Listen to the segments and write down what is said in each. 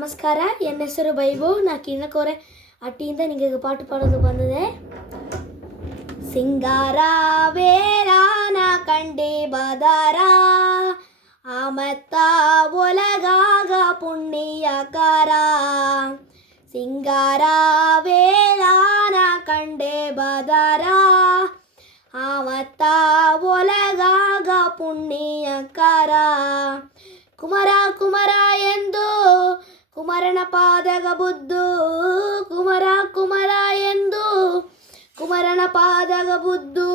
ನಮಸ್ಕಾರ, ನನ್ನ ಹೆಸರು ವೈಭವ್. ನಾ ಕಿರಣಕೋರೆ ಅಟ್ಟಿಯಿಂದ ನಿಮಗೆ ಪಾಠ ಪಾಡೋದು ಬಂದಿದೆ. ಸಿಂಗಾರ ವೇರಾನ ಕಂಡಿ ಬದಾರ ಆಮತ್ತ ಒಲಗಾಗ ಪುಣ್ಯಕಾರ. ಸಿಂಗಾರ ವೇರಾನ ಕಂಡೆ ಬದಾರ ಆಮತ್ತ ಒಲಗಾಗ ಪುಣ್ಯಕಾರ. ಕುಮಾರ ಕುಮಾರ ಎಂದು ಕುಮಾರನ ಪಾದಗ ಬುದ್ದು, ಕುಮಾರ ಕುಮಾರ ಎಂದು ಕುಮಾರನ ಪಾದಗ ಬುದ್ದು,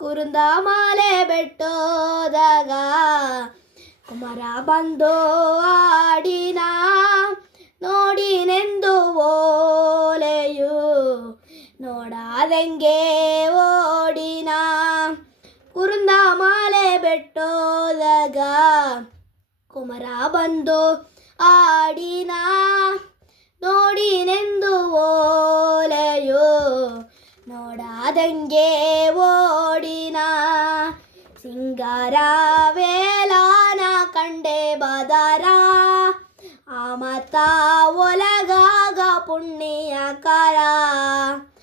ಕುರುಂದ ಮಾಲೆ ಬೆಟ್ಟೋದಾಗ ಕುಮಾರ ಬಂದು ಆಡಿನ ನೋಡಿನೆಂದು ಓಲೆಯು ನೋಡಾದಂಗೆ ಓಡಿನ. ಕುರುಂದ ಮಾಲೆ ಬೆಟ್ಟೋದಾಗ ಕುಮಾರ ಬಂದು ಆಡಿನ ನೋಡಿನೆಂದು ಓಲೆಯು ನೋಡಾದಂಗೆ